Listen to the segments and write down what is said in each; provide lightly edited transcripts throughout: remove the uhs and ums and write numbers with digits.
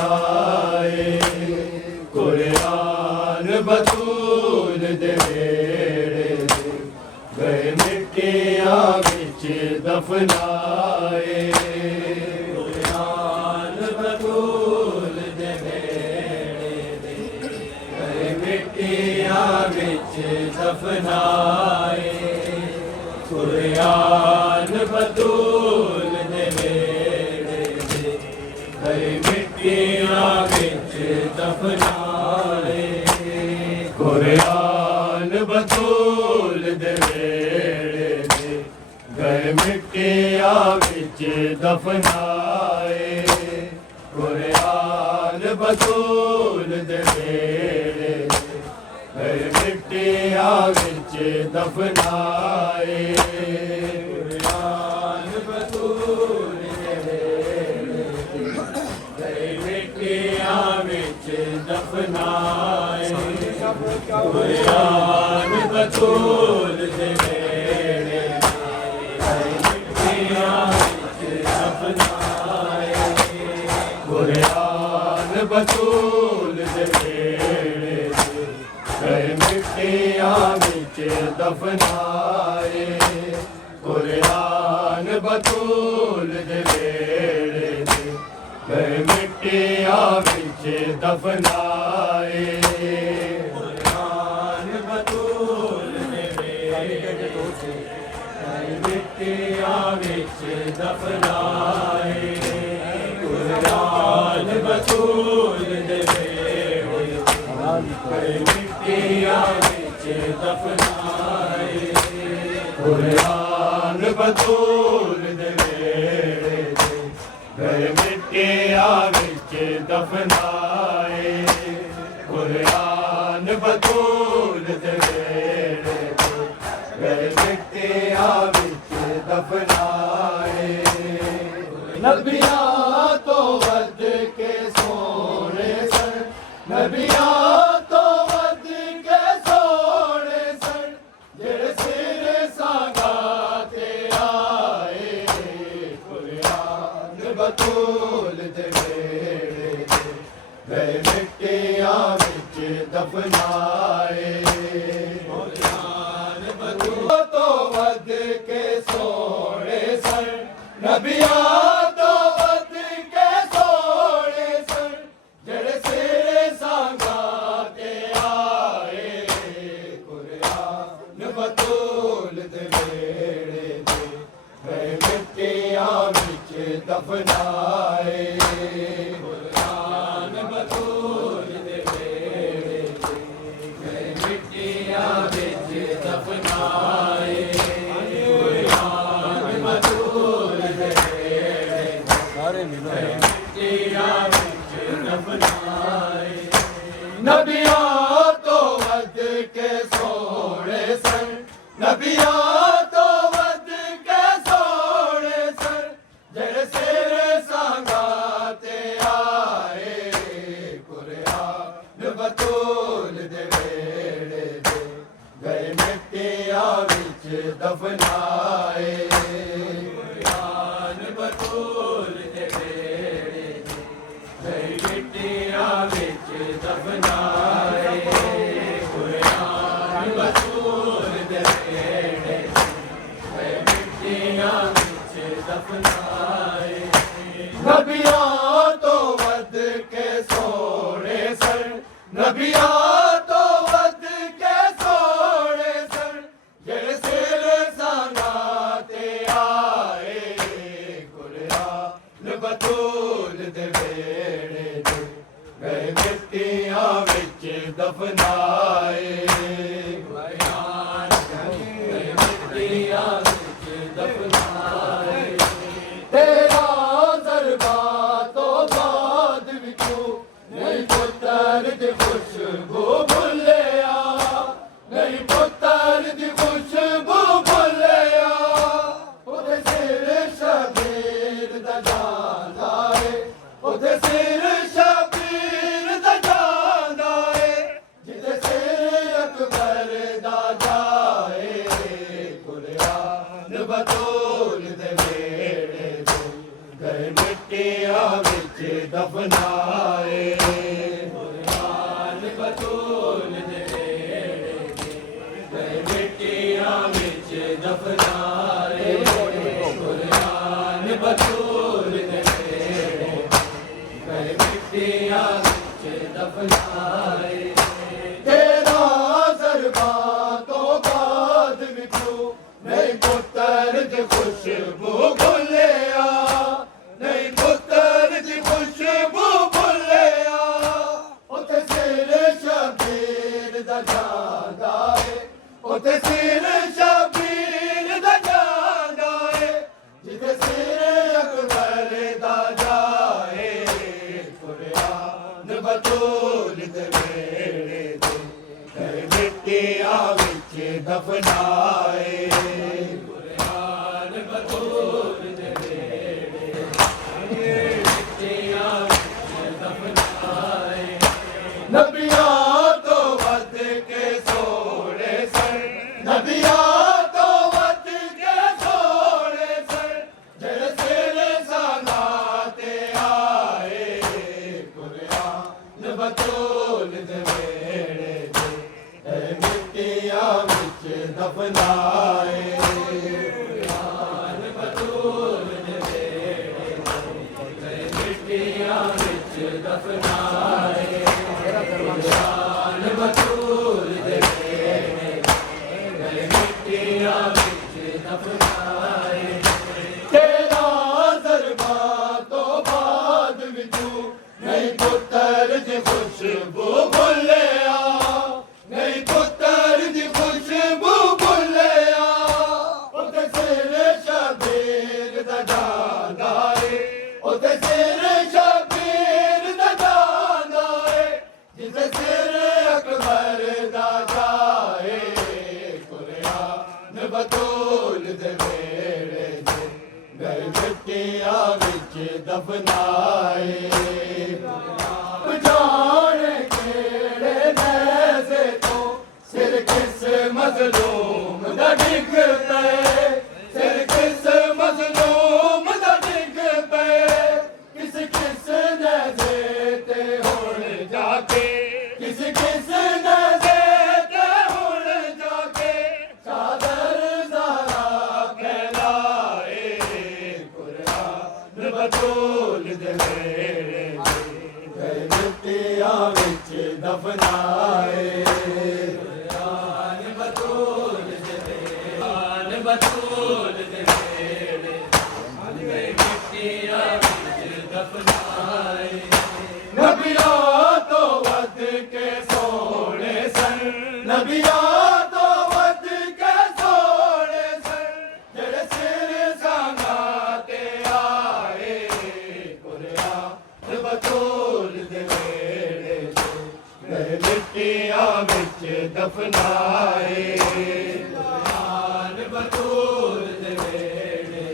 आए कुरान बतूल दे वेड़े गए मिट्टियां विच दफनाए कुरान बतूल दे वेड़े गए मिट्टियां विच दफनाए कुरान बतूल दे वेड़े गए मिट्टियां विच दफनाए कुरान बतूल दे वेड़े गए मिट्टियां विच दफनाए कुरान बतूल दे वेड़े गए मिट्टियां विच दफनाए कुरान बतूल दे वेड़े गए मिट्टियां विच दफनाए कुरान बतूल दे वेड़े गए मिट्टियां विच दफनाए कुरान बतूल दे वेड़े गए मिट्टियां विच दफनाए कुरान बतूल दे वेड़े गए मिट्टियां विच दफनाए कुरान बतूल दे वेड़े गए मिट्टियां विच दफनाए कुरान बतूल दे वेड़े गए मिट्टियां विच दफनाए कुरान बतूल दे वेड़े गए मिट्टियां विच दफनाए कुरान बतूल दे वेड़े गए मिट्टियां विच दफनाए नबियां तो वध के सोने सन नबियां तो वध के सोने सन जेड़े सिर सांगा ते आए कुरान बतूल दे वेड़े गए मिट्टियां विच दफनाए कुरान बतूल तो वध के सोने सन नबियां तो वध के सोने सन जेड़े सिर सांगा ते आए कुरान बतूल दे वेड़े गए मिट्टियां विच दफनाए कुरान बतूल दे वेड़े गए मिट्टियां विच दफनाए कुरान बतूल दे वेड़े गए मिट्टियां विच दफनाए नबियां तो वध के सोने सन नबियां तो वध के सोने सन जेड़े सिर सांगा ते आए कुरान बतूल दे वेड़े गए मिट्टियां विच दफनाए कुरान बतूल दे वेड़े गए मिट्टियां विच दफनाए कुरान बतूल दे वेड़े गए मिट्टियां विच दफनाए नबियां तो वध के सोने सन नबियां तो वध के सोने सन जेड़े सिर सांगा ते आए कुरान बतूल दे वेड़े गए मिट्टियां विच दफनाए कुरान गए मिट्टियां विच दफनाए तेरा ज़रबा तो बाद विचों नहीं पुत्तर दी खुशबू भुल्लिया नहीं पुत्तर दी खुशबू भुल्लिया ओदे सिर शबीर दा जांदा है ओदे सिर शबीर दा जांदा है जिदे सिर अकबर दा जाए कुरान बतूल दे वेड़े गए मिट्टियां विच दफनाए कुरान बतूल दे नेड़े मिट्टियां विच दफनाए कुरान बतूल दे नेड़े मिट्टियां विच दफनाए तेरा ज़रबा तो बाद विचू नहीं पुत्तर दी खुशबू भुलिया नहीं पुत्तर दी खुशबू भुलिया उते सिर शबीर दा जांदा है उते सिर शबीर दा जांदा है जिते सिर अकबर दा जाए कुरान बतूल दे नेड़े ते मिट्टियां विच दफनाए कुरान बतूल दे नेड़े मिट्टियां विच दफनाए नबियां तो वध के सोने सन नबियां तो वध के सोने सन जेड़े सिर साना ते आए कुरान बतूल दे नेड़े ते मिट्टियां विच दफनाए कुरान बतूल दे नेड़े ते मिट्टियां विच दफनाए कुरान बतूल दे नेड़े ते मिट्टियां विच दफनाए तेरा ज़रबा तो बाद विचू नहीं पुत्तर दी खुशबू भुलिया नहीं पुत्तर दी खुशबू भुलिया उते सिर शबीर दा जांदा है उते सिर शबीर दा जांदा है जिते सिर अकबर दा जाए कुरान बतूल दे नेड़े गए मिट्टियां विच दफनाए जाने केड़े नैज़े तो सिर किस मज़लूम दा डिग पे सिर किस मज़लूम दा डिग पे किस नैज़े ते हुण जाके किस नैज़े ते हुण जाके चादर ज़रा फैलाए कुरान बतूल दे नेड़े गए मिट्टियां विच दफनाए कुरान बतूल दे नेड़े बतूल दे नेड़े गए मिट्टियां विच दफनाए नबियां तो वध के सोने सन नबियां तो वध के सोने सन जेड़े सिर सांगा ते आए कुरान बतूल दे नेड़े गए मिट्टियां विच दफनाए कुरान बतूल दे नेड़े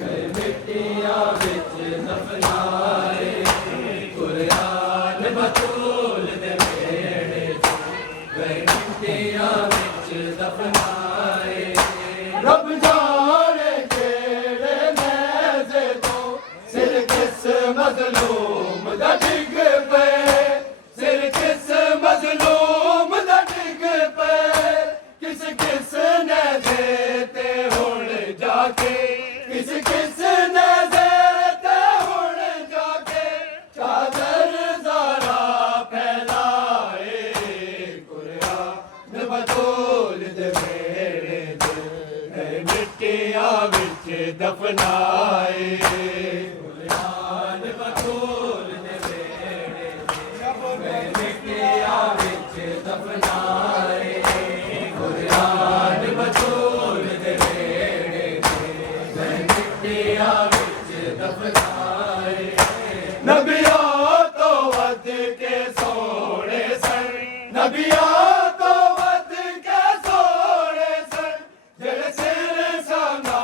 गए मिट्टियां विच दफनाए कुरान बतूल दे नेड़े गए मिट्टियां विच दफनाए रब जाने केड़े नैज़े तो सिर किस मज़लूम दा डिग पे सिर किस मज़लूम दा डिग पे किस नैज़े ते हुण जाके किस नैज़े ते हुण जाके चादर ज़रा फैलाए कुरान बतूल दे नेड़े गए मिट्टियां विच दफनाए कुरान बतूल दे नेड़े गए मिट्टियां विच दफनाए कुरान बतूल दे नेड़े गए मिट्टियां विच दफनाए नबियां तो वध के सोने सन नबियां तो वध के सोने सन जेड़े सिर सांगा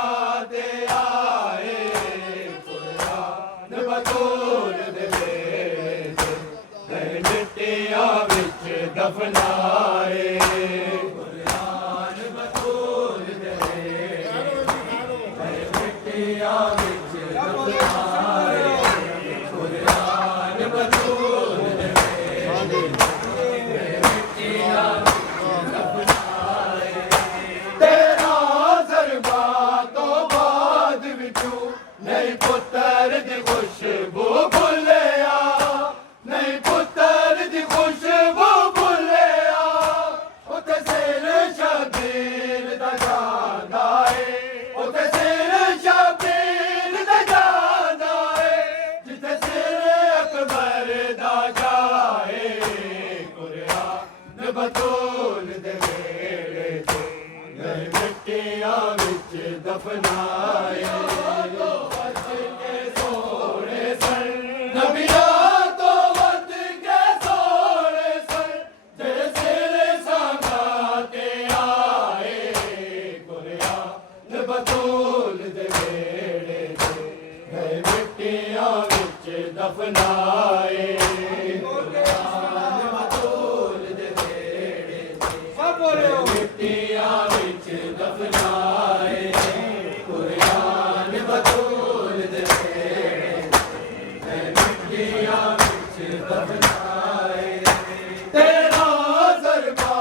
ते आए कुरान बतूल दे नेड़े गए मिट्टियां विच दफनाए कुरान बतूल दे नेड़े गए मिट्टियां विच दफनाए कुरान दफनाए तेरा ज़रबा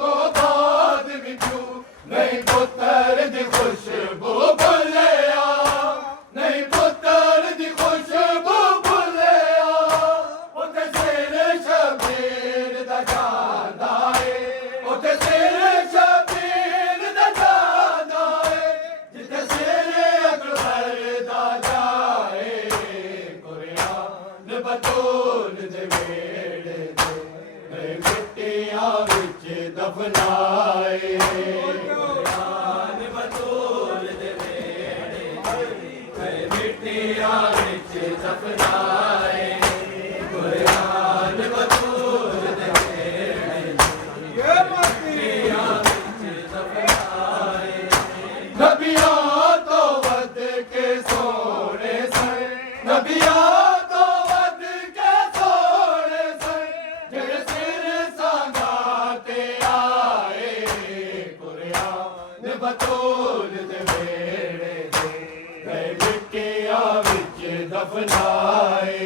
तो बाद भी क्यों नहीं पुत्तर दी खुशबू भुलिया नहीं पुत्तर दी खुशबू भुलिया उते सिर शबीर दा जादा है उते सिर शबीर दा जादा है जिथे सिर अकबर दा जाए कुरान बतूल दे वेड़े दे मिट्टियां विच दफनाए कुरान बतूल दे वेड़े दे मिट्टियां विच दफनाए कुरान बतूल दे वेड़े दे मिट्टियां विच दफनाए नबियां तो वध के सोने सन नबियां तो वध के सोने सन जेड़े सिर संगाते आए कुरान बतूल दे वेड़े दे गए मिट्टियां विच दफनाए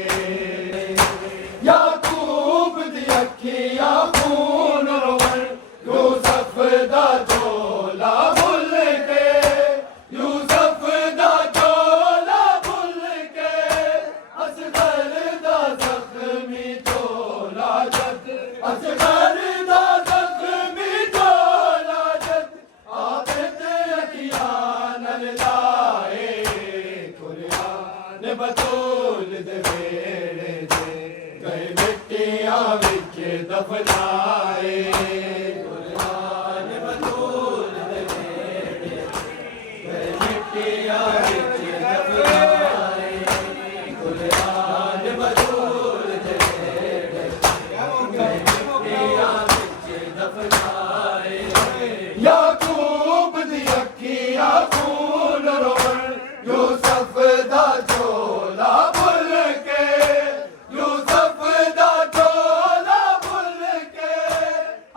याकूब दी अखियां खून रोवन यूसुफ दा झोला भुल के यूसुफ दा झोला भुल के असगर दा जख्मी झोला जद असगर दा जख्मी झोला जद आबिद अखियां नल लाए कुरान बतूल दे वेड़े दे गए मिट्टियां विच दफनाए कुरान बतूल दे वेड़े गए मिट्टियां विच दफनाए कुरान बतूल दे वेड़े गए मिट्टियां विच दफनाए याकूब दी अखियां खून रोवन यूसुफ दा झोला भुल के यूसुफ दा झोला भुल के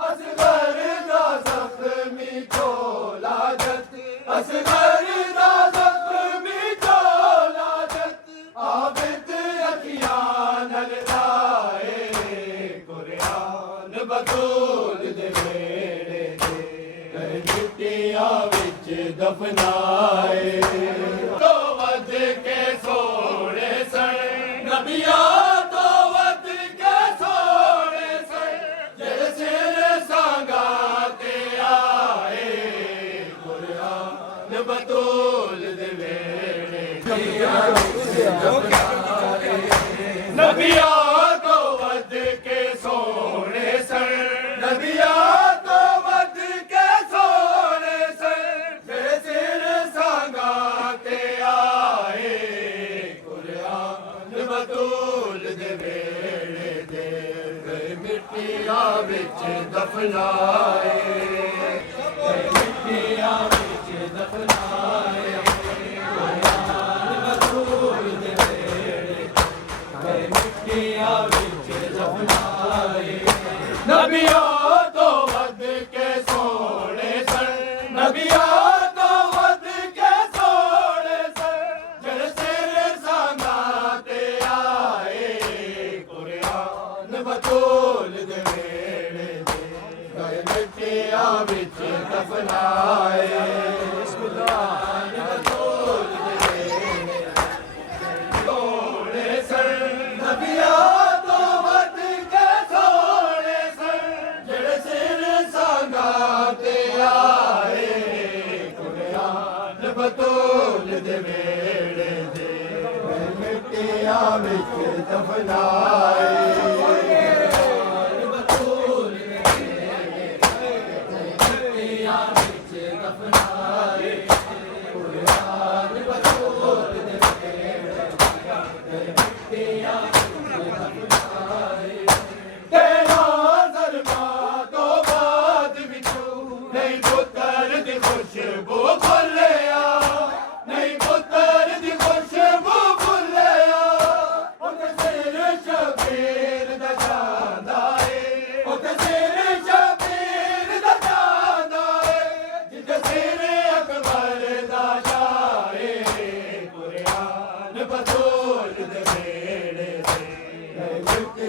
असगर दा जख्मी झोला जद असगर दा जख्मी झोला जद आबिद अखियां नल लाए कुरान बतूल दे वेड़े दे गए मिट्टियां विच दफनाए तो वध के सोने सन नबियां तो वध के सोने सन जेड़े सिर संगाते आए कुरान बतूल दे वेड़े नबियां तो वध के सोने सन नबियां तो वध के सोने सन जेड़े सिर संगाते आए कुरान बतूल दे वेड़े दे गए मिट्टियां विच दफनाए गए मिट्टियां विच दफनाए कुरान बतूल दे वेड़े गए मिट्टियां विच दफनाए नबियां तो वध के सोने सन नबियां तो वध के सोने सन जेड़े सिर संगाते आए कुरान बतूल दे वेड़े दे गए मिट्टियां विच दफनाए कुरान बतूल दे वेड़े सोने सन नबियां तो वध के सोने सन जेड़े सिर संगाते आए कुरान बतूल दे वेड़े दे गए मिट्टियां विच दफनाए कुरान बतूल दे वेड़े गए मिट्टियां विच दफनाए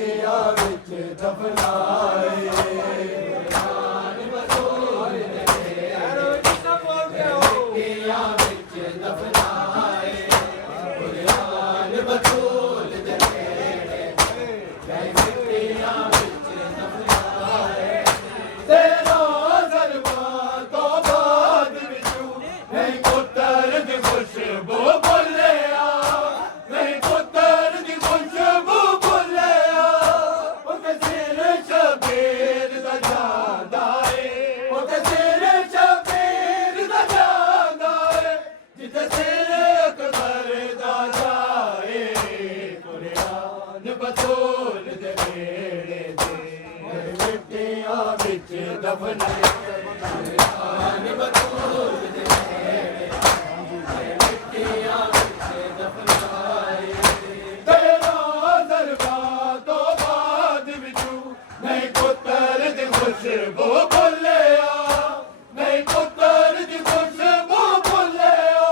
ਮਿੱਟੀਆਂ ਵਿੱਚ ਦਫਨਾਏ ਕੁਰਾਨ ਬਤੂਲ ਦੇ ਮਿੱਟੀਆਂ ਵਿੱਚ ਦਫਨਾਏ ਕੁਰਾਨ ਬਤੂਲ ਦੇ ਮਿੱਟੀਆਂ ਵਿੱਚ ਦਫਨਾਏ ਤੇਰਾ ਜ਼ਰਬਾਂ ਤੋਂ ਬਾਅਦ ਵਿੱਚੋਂ ਨਹੀਂ ਪੁੱਤਰ ਦੀ ਖੁਸ਼ਬੂ ਬੋਲਿਆ ਨਹੀਂ ਪੁੱਤਰ ਦੀ ਖੁਸ਼ਬੂ ਬੋਲਿਆ ਉਹ ਸਿਰ ਸ਼ਬੀਰ ਦਾ ਜਾਂਦਾ ਏ ਉਹ ਸਿਰ ਸ਼ਬੀਰ ਦਾ ਜਾਂਦਾ ਏ ਜਿੱਥੇ ਸਿਰ ਅਕਬਰ ਦਾ ਜਾਏ ਕੁਰਾਨ ਬਤੂਲ ਦੇ ਵੇੜੇ ਦੇ ਮਿੱਟੀਆਂ ਵਿੱਚ ਦਫਨਾਏ ਕੁਰਾਨ ਬਤੂਲ ਦੇ ਵੇੜੇ ਮਿੱਟੀਆਂ ਵਿੱਚ ਦਫਨਾਏ ਤੇਰਾ ਦਰਬਾਰ ਤੋਂ ਬਾਅਦ ਵਿੱਚੋਂ ਨਹੀਂ ਪੁੱਤਰ ਦੀ ਖੁਸ਼ਬੂ ਬੋਲਿਆ ਨਹੀਂ ਪੁੱਤਰ ਦੀ ਖੁਸ਼ਬੂ ਬੋਲਿਆ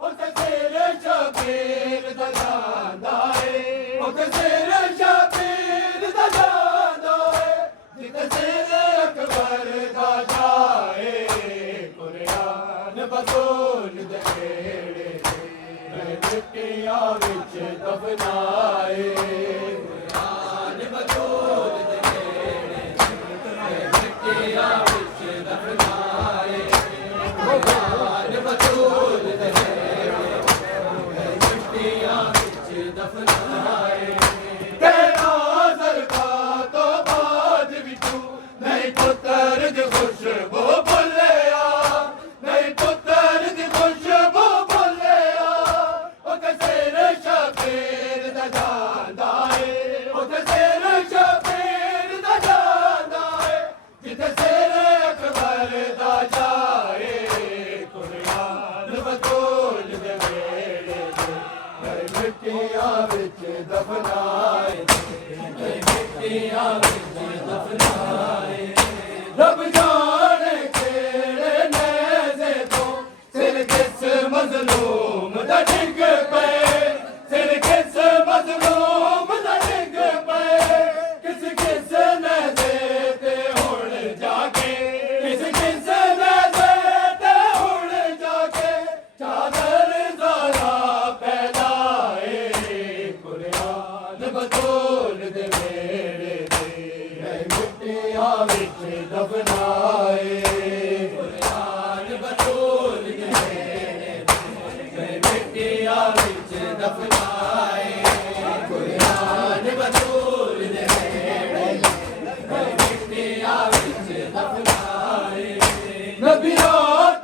ਉਹ ਸਿਰ ਸ਼ਬੀਰ ਦਾ ਜਾਂਦਾ ਏ ਉਹ ਸਿਰ ਸ਼ਬੀਰ ਦਾ ਜਾਂਦਾ ਏ ਜਿੱਥੇ ਸਿਰ ਅਕਬਰ ਦਾ ਜਾਏ ਕੁਰਾਨ ਬਤੂਲ ਦੇ ਵੇੜੇ ਮਿੱਟੀਆਂ ਵਿੱਚ ਦਫਨਾਏ ਕੁਰਾਨ ਬਤੂਲ ਦੇ ਵੇੜੇ ਮਿੱਟੀਆਂ ਵਿੱਚ ਦਫਨਾਏ ਕੁਰਾਨ ਬਤੂਲ ਦੇ ਵੇੜੇ ਮਿੱਟੀਆਂ ਵਿੱਚ ਦਫਨਾਏ ਤੇਰਾ ਜ਼ਰਬਾਂ ਤੋਂ ਬਾਅਦ ਵਿੱਚੋਂ ਨਹੀਂ ਪੁੱਤਰ ਦੀ ਖੁਸ਼ਬੂ ਬੋਲਿਆ ਨਹੀਂ ਪੁੱਤਰ ਦੀ ਖੁਸ਼ਬੂ ਬੋਲਿਆ ਉਹ ਸਿਰ ਸ਼ਬੀਰ ਦਾ ਜਾਂਦਾ ਏ ਉਹ ਸਿਰ ਸ਼ਬੀਰ ਦਾ ਜਾਂਦਾ ਏ ਜਿੱਥੇ ਸਿਰ ਅਕਬਰ ਦਾ ਜਾਏ ਕੁਰਾਨ ਬਤੂਲ ਦੇ ਵੇੜੇ ਮਿੱਟੀਆਂ ਵਿੱਚ ਦਫਨਾਏ ਮਿੱਟੀਆਂ ਵਿੱਚ ਦਫਨਾਏ ਰੱਬ ਜਾਣੇ ਕਿਹੜੇ ਨੇਜ਼ੇ ਤੋਂ ਸਿਰ ਕਿਸ ਮਜ਼ਲੂਮ ਦਾ ਡਿੱਗ ਪਏ ਸਿਰ ਕਿਸ ਮਜ਼ਲੂਮ ਦਾ ਡਿੱਗ ਪਏ ਕਿਸ ਨੇਜ਼ੇ ਤੇ ਹੁਣ ਜਾ ਕੇ ਕਿਸ ਨੇਜ਼ੇ ਤੇ ਹੁਣ ਜਾ ਕੇ ਚਾਦਰ ਜ਼ਾਰਾ ਪੈਦਾ ਏ ਕੁਰਾਨ ਬਤੂਲ ਦੇ ਵੇੜੇ ਦੇ ਮਿੱਟੀਆਂ ਵਿੱਚ ਦਫਨਾਏ ਕੁਰਾਨ ਬਤੂਲ ਦੇ ਵੇੜੇ ਮਿੱਟੀਆਂ ਵਿੱਚ ਦਫਨਾਏ ਕੁਰਾਨ ਬਤੂਲ ਦੇ ਵੇੜੇ ਮਿੱਟੀਆਂ ਵਿੱਚ ਦਫਨਾਏ ਨਬੀਆਂ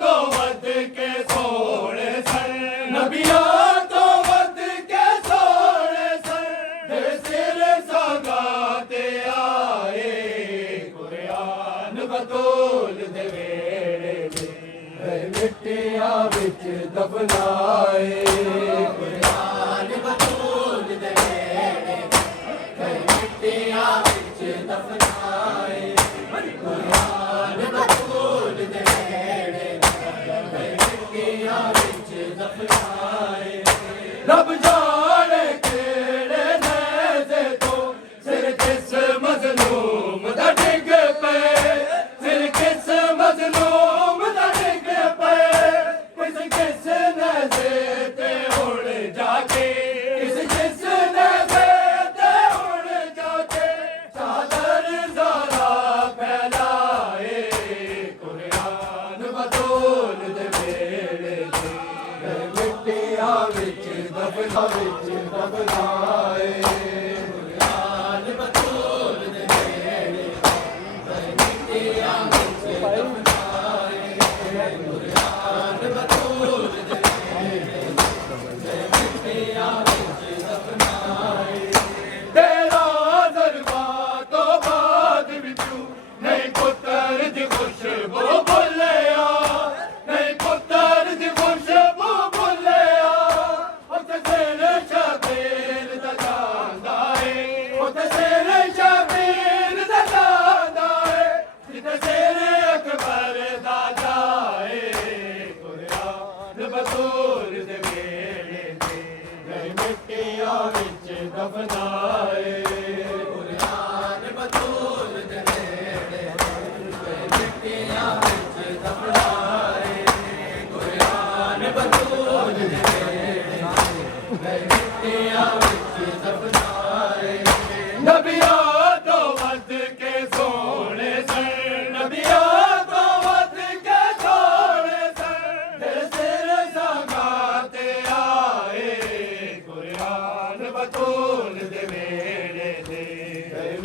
ਤੋਂ ਵੱਧ ਕੇ ਸੋਹਣੇ ਸਨ ਨਬੀਆਂ ਤੋਂ ਵੱਧ ਕੇ ਸੋਹਣੇ ਸਨ ਦੇ ਸਿਰ ਸਾਗਾ ਤੇ ਆਏ ਕੁਰਾਨ ਬਤੂਲ ਦੇ ਵੇੜੇ ਮਿੱਟੀਆਂ ਵਿੱਚ ਦਫਨਾਏ ਕੁਰਾਨ ਬਤੂਲ ਦੇ ਵੇੜੇ ਮਿੱਟੀਆਂ ਵਿੱਚ ਦਫਨਾਏ ਕੁਰਾਨ ਬਤੂਲ ਦੇ ਵੇੜੇ ਮਿੱਟੀਆਂ ਵਿੱਚ ਦਫਨਾਏ ਰੱਬ ਜਾਣੇ ਕਿਹੜੇ ਨੇਜ਼ੇ ਤੋਂ ਸਿਰ ਕਿਸ ਮਜ਼ਲੂਮ ਦਾ ਡਿੱਗ ਪਏ ਸਿਰ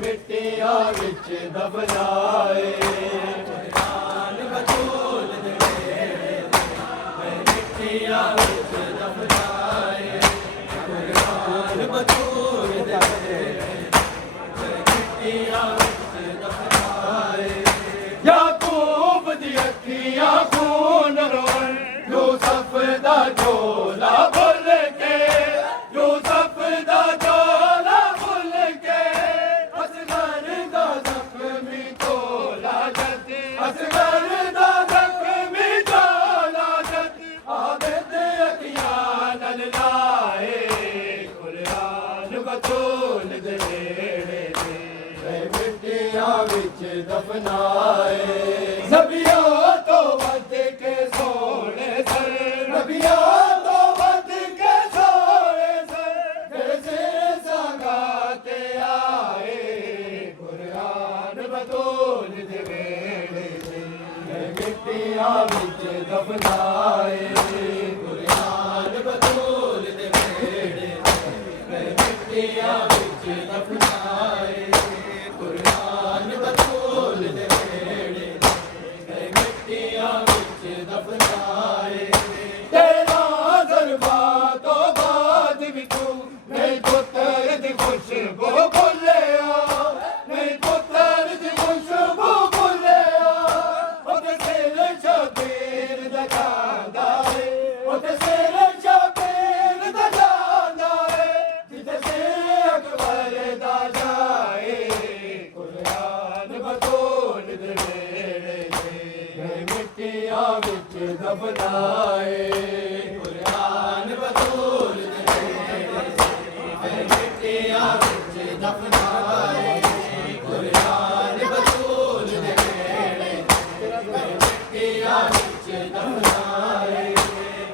मिट्टियां विच दफनाए कुरान बतूल दे वेड़े मिट्टियां विच दफनाए कुरान बतूल दे वेड़े मिट्टियां विच दफनाए याकूब दी अखियां खून रोन यूसुफ दा झोला भुल के यूसुफ दा झोला भुल के असगर दा जख्मी झोला जद असगर दा जख्मी झोला जद आदत अखियां नल लाए कुरान बतूल दे वेड़े ते मिट्टियां विच दफनाए नबियों तो वध के सोने सर नबियों तो वध के सोने सर जैसे संगाते आए कुरान बतूल दे वेड़े ते मिट्टियां विच दफनाए कुरान बतूल दे वेड़े ते मिट्टियां विच दफनाए कुरान बतूल दे वेड़े ते मिट्टियां विच दफनाए तेरा ज़रबा तो बाद भी तू नहीं पुत्तर दी खुशबू भुलिया नहीं पुत्तर दी खुशबू भुलिया ओते सिर शबीर दा जांदा है ओते सिर शबीर दा जांदा है जिते सिर अकबर दा जाए कुरान बतूल दे वेड़े ते मिट्टियां विच दफनाए कुरान बतूल दे वेड़े ते मिट्टियां विच दफनाए कुरान बतूल दे वेड़े ते मिट्टियां विच दफनाए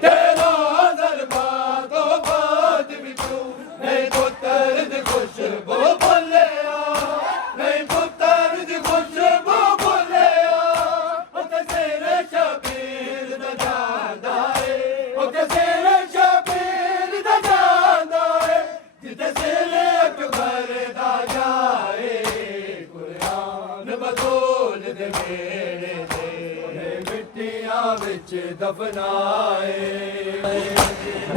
तेरा ज़रबा तो बाद भी तू नहीं पुत्तर दी खुशबू भुलिया नहीं पुत्तर दी खुशबू भुलिया ओते सिर शबीर दा जांदा है ओते सिर शबीर दा जांदा है जिते सिर अकबर दा जाए कुरान बतूल दे वेड़े ते मिट्टियां विच दफनाए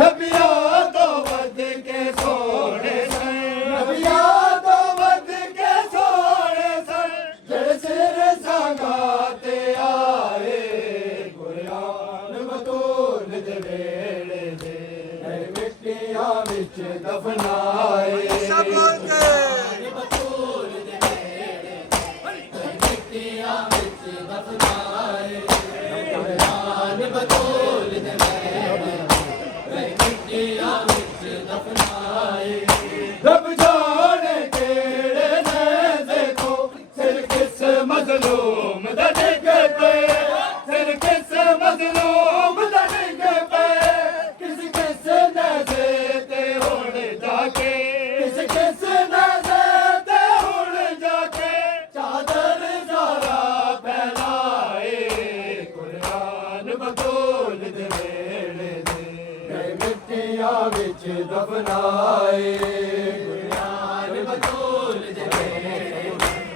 नबियों तो वध के सोने सन नबियों तो वध के सोने सन जेड़े सिर संगाते आए कुरान बतूल दे वेड़े ते मिट्टियां विच दफनाए कुरान बतूल दे वेड़े ते मिट्टियां विच दफनाए कुरान बतूल दे वेड़े ते मिट्टियां विच दफनाए रब जाने केड़े नेज़े को सिर किस मज़लूम दा डिग पे सिर किस मज़लूम दा डिग पे किस किस नेज़े ते हुण जाके किस किस नेज़े ते हुण जाके चादर ज़रा फैलाए कुरान बतूल दे वेड़े ते मिट्टियां विच दफनाए कुरान बतूल दे वेड़े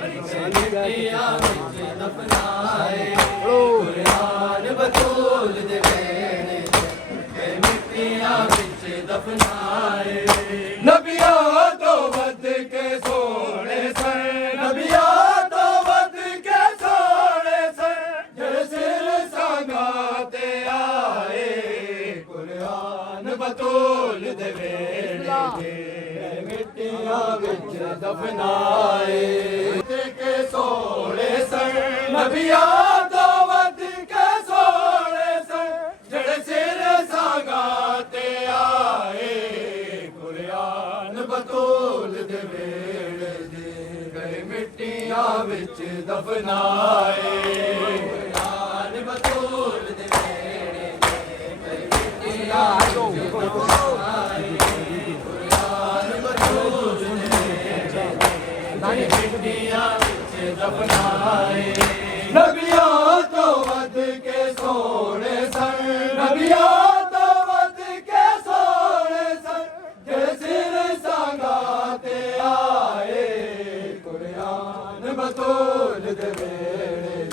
मिट्टियां विच दफनाए कुरान बतूल दे वेड़े मिट्टियां विच दफनाए नबियों तो वध के सोने सन नबियों तो वध के सोने सन जेड़े सिर संगाते आए कुरान बतूल दे वेड़े ते मिट्टियां विच दफनाए के सोने सन नबियों तो वध के सोने सन जेड़े सिर संगाते आए कुरान बतूल दे वेड़े ते मिट्टियां विच दफनाए कुरान बतूल दे वेड़े ते मिट्टियां विच दफनाए कुरान बतूल दे वेड़े ते मिट्टियां विच दफनाए नबियों तो वध के सोने सन नबियों तो वध के सोने सन जे सिर संगाते आए बतूल दे वेड़े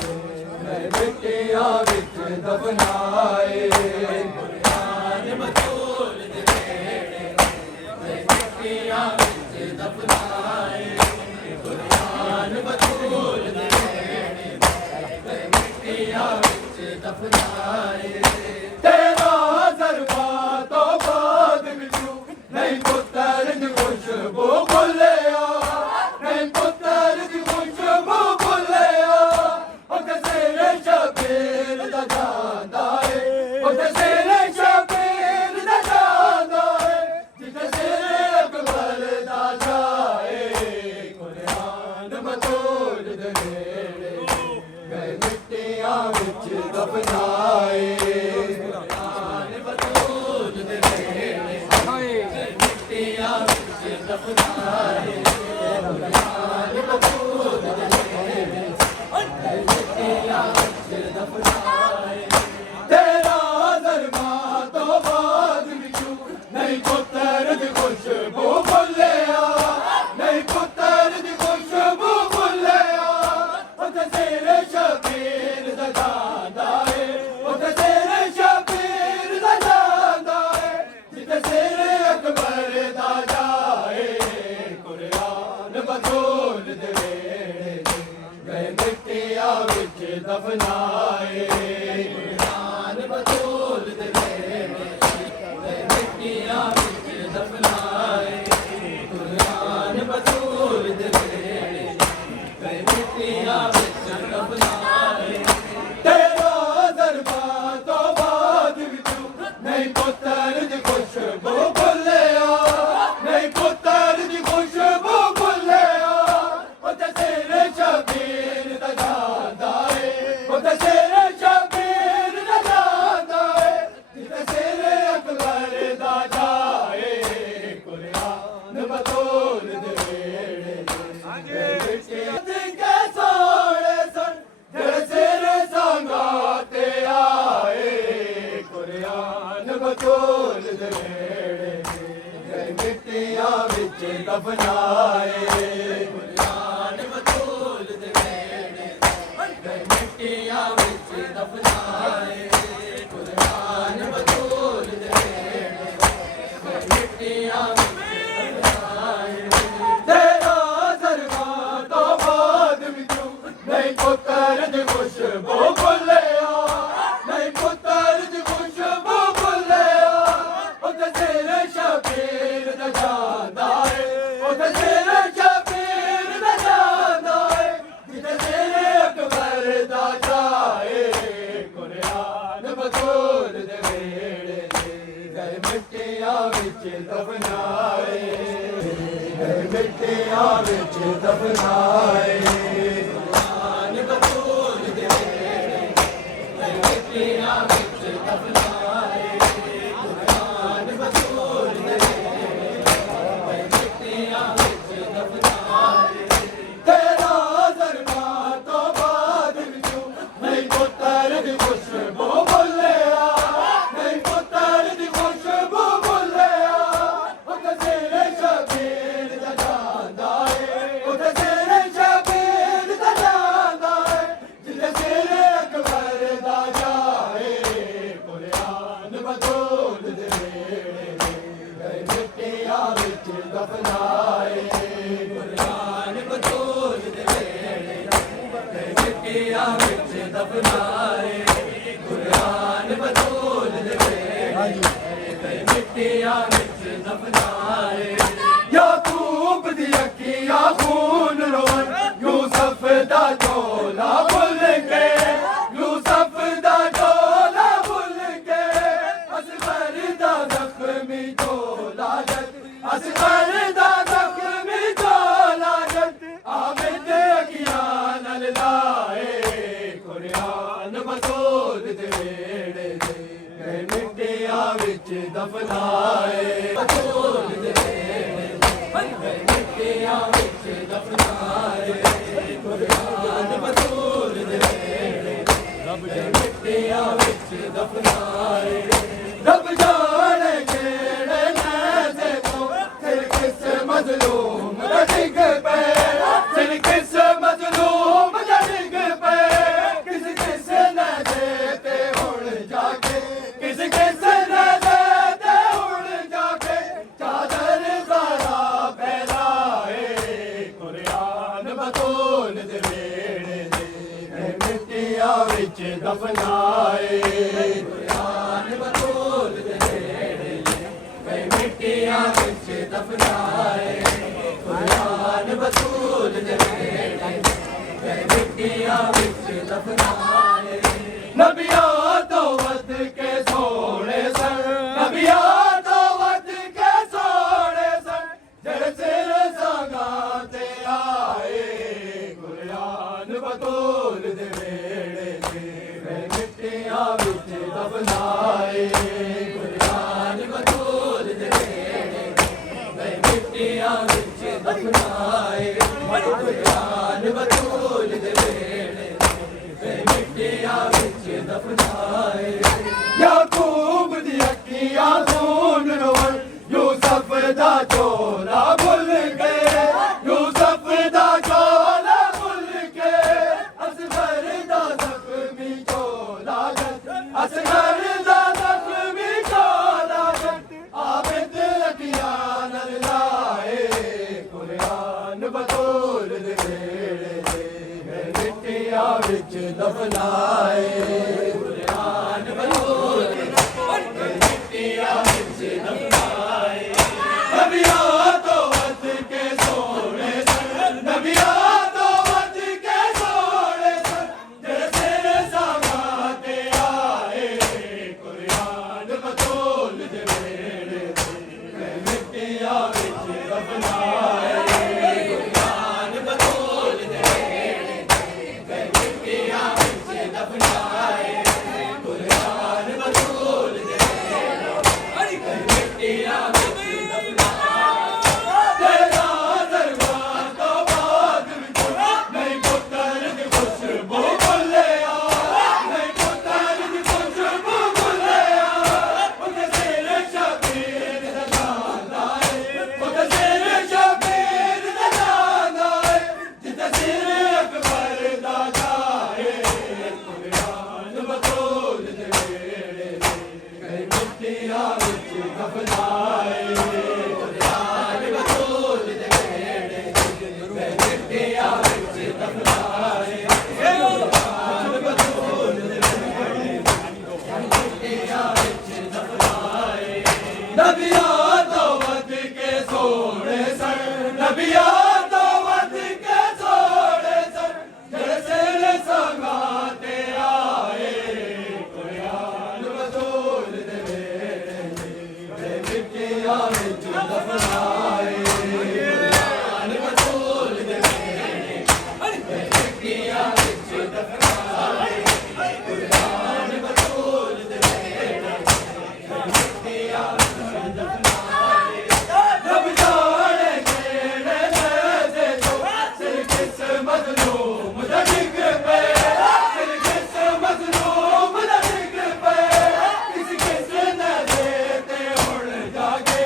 मैं मिट्टियां विच दफनाए कुरान बतूल दे वेड़े मैं मिट्टियां विच दफनाए कुरान बतूल दे वेड़े मैं मिट्टियां विच दफनाए तेरा ज़रबा तो बाद विचू नहीं पुत्तर दी खुशबू भुलिया नहीं पुत्तर दी खुशबू भुलिया उते तेरे शबीर दा जांदा है उते तेरे शबीर दा जांदा है जिते तेरे अकबर दा जाए कुरान बतूल दे वेड़े मैं मिट्टियां विच दफनाए कुरान बतूल दे वेड़े मिट्टियां विच दफनाए कुरान बतूल दे वेड़े मिट्टियां विच दफनाए तेरा ज़रमा तो बाद विचू नहीं पुत्तर दी खुशबू भुलिया नहीं पुत्तर दी खुशबू भुलिया उते तेरे शबीर दा जांदा है उते तेरे शबीर दा जांदा है जिते तेरे अकबर दा जाए कुरान बतूल दे वेड़े मैं मिट्टियां विच दफनाए कुरान बतूल दे वेड़े मैं मिट्टियां विच दफनाए कुरान बतूल दे वेड़े मैं मिट्टियां विच दफनाए तेरा ज़रबा तो बाद विचू नहीं पुत्तर दी खुशबू भुलिया नहीं पुत्तर दी खुशबू भुलिया उते तेरे शबीर दा जांदा है उते तेरे शबीर दा जांदा है जिते तेरे अकबर दा जाए कुरान बतूल दे वेड़े मिट्टियां के सोने सन जेड़े तेरे संगाते आए कुरान बतूल दे वेड़े मैं मिट्टियां विच दफनाए कुरान बतूल दे वेड़े मैं मिट्टियां विच दफनाए कुरान बतूल दे वेड़े मैं मिट्टियां विच दफनाए तेरा ज़रमा तो बाद विचू नहीं पुत्तर दी खुशबू भुलिया नहीं पुत्तर दी खुशबू भुलिया उते तेरे शबीर दा जांदा है उते तेरे शबीर दा जांदा है जिते तेरे अकबर दा जाए कुरान बतूल दे वेड़े मैं मिट्टियां विच दफनाए मैं मिट्टियां विच दफनाए कुरान बतूल दे वेड़े मैं मिट्टियां विच दफनाए कुरान बतूल दे वेड़े मैं मिट्टियां विच दफनाए तेरा ज़रमा तो बाद विचू नहीं पुत्तर दी खुशबू भुलिया नहीं पुत्तर दी खुशबू भुलिया उते तेरे शबीर दा जांदा है उते तेरे शबीर दा जांदा है जिते तेरे अकबर दा जाए कुरान बतूल दे वेड़े मैं मिट्टियां विच दफनाए कुरान बतूल दे वेड़े मैं मिट्टियां विच दफनाए कुरान बतूल दे वेड़े मैं मिट्टियां विच दफनाए याकूब दी अखियां खून रोन यूसुफ दा झोला भुल के यूसुफ दा झोला भुल के असगर दा ज़ख्मी झोला जत असगर दा ज़ख्मी झोला जत आमिद अखियां नाल लाए कुरान बतूल दे वेड़े मैं मिट्टियां विच दफनाए बतूल दे वेड़े मैं मिट्टियां विच दफनाए कुरान बतूल दे वेड़े मैं मिट्टियां विच दफनाए रब जाने केड़े नैज़े तो फिर किस मज़लूम दा डिग पे फिर किस मज़लूम बतूल दे वेड़े दे मिट्टियां विच दफनाए कुरान बतूल दे वेड़े दे मिट्टियां विच दफनाए कुरान बतूल दे वेड़े दे मिट्टियां विच दफनाए नबियां तो वध के सोने सन नबियां तो वध के सोने सन जेड़े सिर संगां ते आए कुरान बतूल दे वेड़े दे मिट्टियां विच दफनाए कुरान बतूल दे वेड़े दे मिट्टियां विच दफनाए कुरान बतूल दे वेड़े दे मिट्टियां विच दफनाए याकूब दी अखियां सून रोन यूसुफ दा चोला भुल गए यूसुफ दा चोला भुल के असगर दा जख्मी चोला असगर दा जख्मी चोला आबिद अखियां नर लाए कुरान बतूल दे वेड़े दे मिट्टियां विच दफनाए कुरान बतूल दे मिट्टियां विच दफनाए नबियां तो वध के सोने सन नबियां तो वध के सोने सन जेड़े सिर संगां ते आए कुरान बतूल दे वेड़े दे मिट्टियां विच दफनाए कुरान बतूल दे वेड़े दे मिट्टियां विच दफनाए कुरान बतूल दे वेड़े दे मिट्टियां विच तेरा दरबार तो बाद विच नहीं पुत्तर दी खुशबू भुल्लिया नहीं पुत्तर दी खुशबू भुल्लिया उते सिर शबीर दा जांदा है उते सिर शबीर दा जांदा है जिते सिर अकबर दा जाए कुरान बतूल दे वेड़े दे मिट्टियां विच दफनाए कुरान बतूल दे वेड़े दे मिट्टियां विच दफनाए कुरान बतूल दे वेड़े दे मिट्टियां विच दफनाए नबियां तो वध के सोने सन नबियां तो वध के सोने सन जेड़े सिर संगां ते आए कुरान बतूल दे वेड़े दे मिट्टियां विच दफनाए कुरान बतूल दे वेड़े दे मिट्टियां विच दफनाए कुरान बतूल दे वेड़े दे मिट्टियां विच दफनाए रब जाने केड़े नज़े जो सिर किस मज़लूम दा डिग पे सिर किस मज़लूम दा डिग पे किस नज़े ते हुण जागे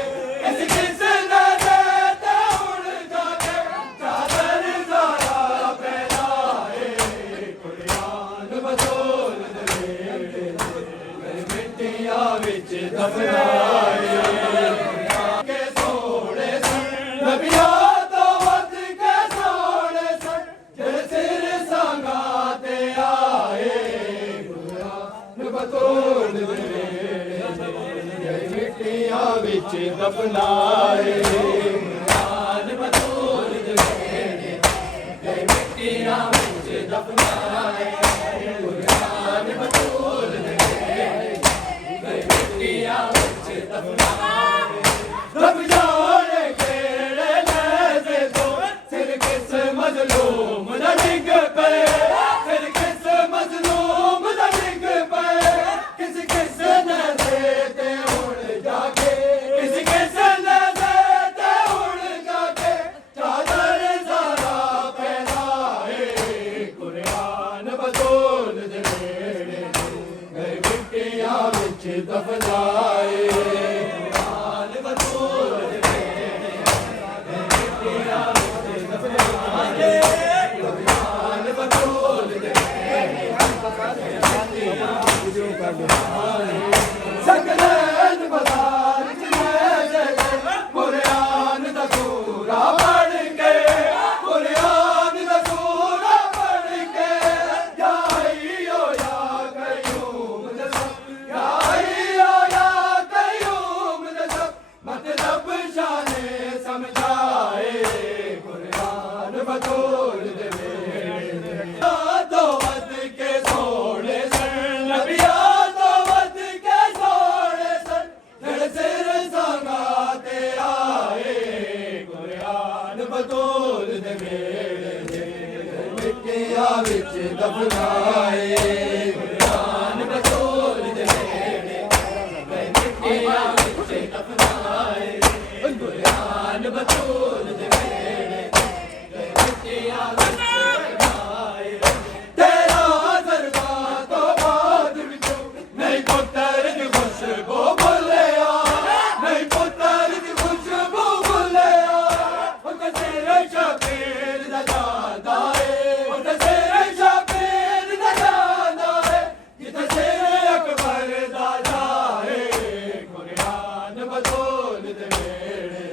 किस नज़े ते हुण जागे चादर ज़रा फैलाए कुरान बतूल दे वेड़े दे मिट्टियां विच दफनाए के सोने सन नबियां तो वध के सोने सन जेड़े सिर संगां ते आए कुरान बतूल दे वेड़े दे मिट्टियां विच दफनाए कुरान बतूल दे वेड़े दे मिट्टियां विच दफनाए कुरान बतूल दे वेड़े दे मिट्टियां विच दफनाए रब जाने केड़े लहज़े तो सिर किस मज़लूम दा डिग पे सिर किस मज़लूम दा डिग पे किस नज़े ते हुण जागे किस नज़े ते हुण जागे चादर ज़रा फैलाए कुरान बतूल दे वेड़े दे मिट्टियां विच दफनाए कुरान बतूल दे वेड़े दे मिट्टियां विच दफनाए कुरान बतूल दे वेड़े दे मिट्टियां विच सकलैन बाजार च कुरान दा सूरा पढ़ के कुरान बतूल दे तो वध के सोने सन नबियां तो वध के सोने सन जड़ सिर संगाते आए कुरान बतूल दे वेले मिट्टियां विच दफनाए कुरान बतूल दे वेले मिट्टियां विच दफनाए कुरान बतूल दे वेले मिट्टियां विच दफनाए तेरा दरगाह तो बाद विचों नहीं पुत्तर दी खुशबू भुलिया नहीं पुत्तर दी खुशबू भुलिया उते तेरे शबीर दा जादा है उते तेरे शबीर दा जादा है जिथे तेरे अकबर दा जाए कुरान बतूल दे वेले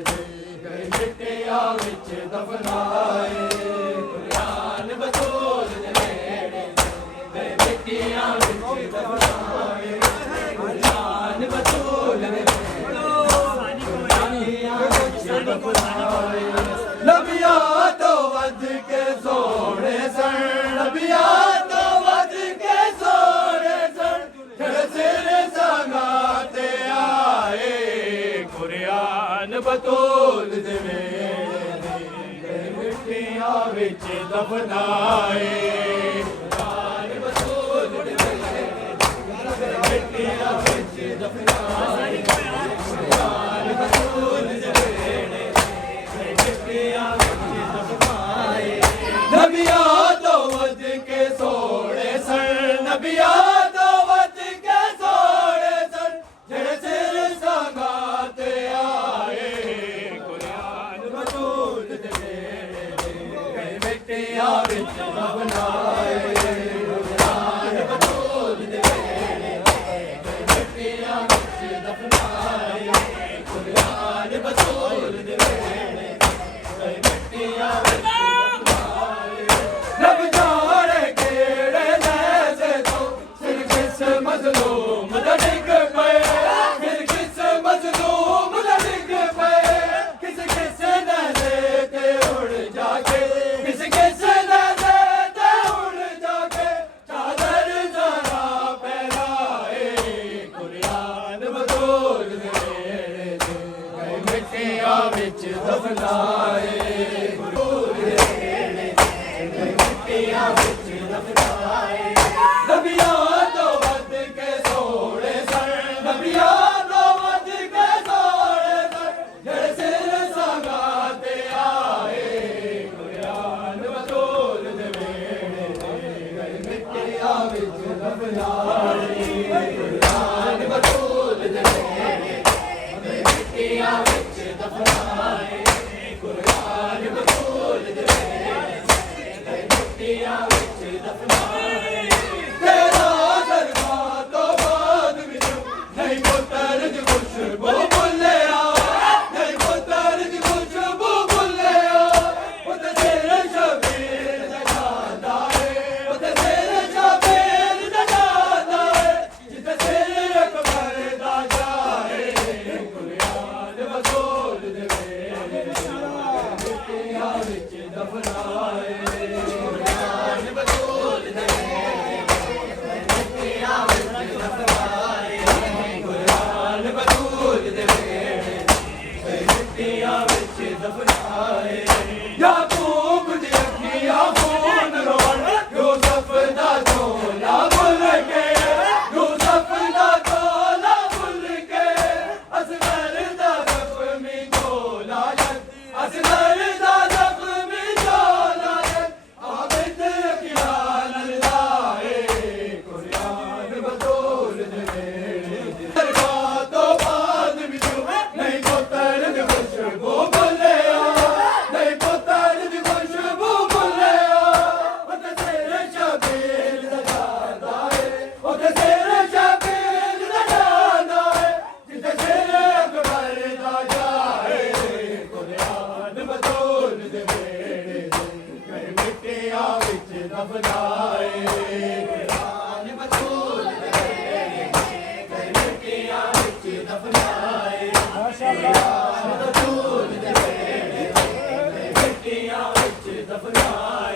गए मिट्टियां विच दफनाए कुरान बतूल दे वेले गए मिट्टियां विच दफनाए कुरान बतूल दे नबियां तो वध के सोने सन नबियां तो वध के सोने सन जड़ सिर संगाते आए कुरान बतूल दे वेले मिट्टियां विच दफनाए कुरान बतूल दे वेले मिट्टियां विच दफनाए कुरान बतूल दे वेले मिट्टियां विच दफनाए नबियां तो वध के सोने सन नबियां तो वध के सोने सन जड़ सिर संगाते आए कुरान बतूल दे वेले मिट्टियां विच दफनाए कुरान बतूल दे वेले मिट्टियां विच दफनाए कुरान बतूल दे वेले मिट्टियां विच दफनाए रब जाने केड़े लहज़े तो सिर किस मज़लूम दा डिग पे सिर किस मज़लूम दा डिग पे किस किस लहज़े ते उड़ जाके किस किस लहज़े ते उड़ जाके चादर जरा फैलाए कुरान बतूल दे वेले गए मिट्टियां विच दफनाए बतूल दे वेले गए मिट्टियां विच दफनाए नबियां तो वध के सोने सन नबियां तो वध के सोने सन जड़ सिर संगाते आए कुरान बतूल दे वेले गए मिट्टियां विच दफनाए कुरान बतूल दे वेले गए मिट्टियां विच दफनाए कुरान बतूल दे वेले गए मिट्टियां विच दफनाए तेरा दरगाह तो बाद विचों नहीं पुत्तर दी खुशबू भुलिया नहीं पुत्तर दी खुशबू भुलिया उते तेरे शबीर दा जादा है उते तेरे शबीर दा जादा है जिथे तेरे अकबर दा जाए कुरान बतूल दे वेले मिट्टियां विच दफनाए कुरान बतूल दे वेले मिट्टियां विच दफनाए कुरान बतूल दे वेले मिट्टियां विच दफनाए याकूब दी अखियां खून रोण यूसुफ दा झोला भुल के यूसुफ दा झोला भुल के असगर दा जख्मी झोला असगर दा जख्मी झोला आबिद ख्याल लाए कुरान बतूल दे वेले दरगाह तो बाद विचों नहीं पुत्तर दी खुशबू भुलिया नहीं पुत्तर दी खुशबू भुलिया उते तेरे शबीर दा जादा है उते तेरे शबीर दा जादा है जिथे तेरे अकबर दा जाए कुरान बतूल दे वेले गए मिट्टियां विच दफनाए कुरान बतूल दे वेले गए मिट्टियां विच दफनाए कुरान बतूल दे वेले गए मिट्टियां विच दफनाए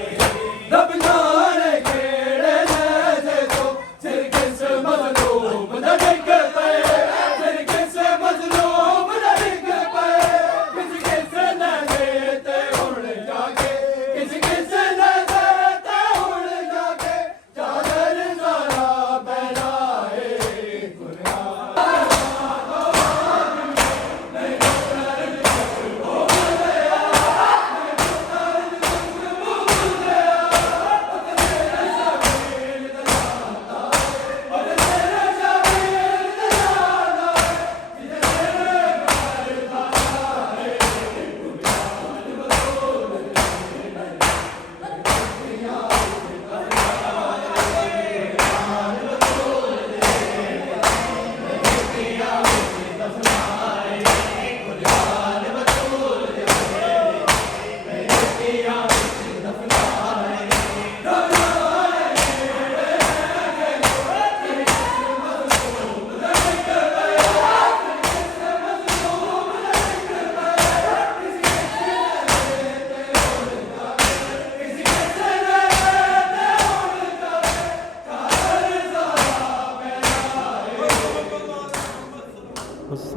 ਉਸ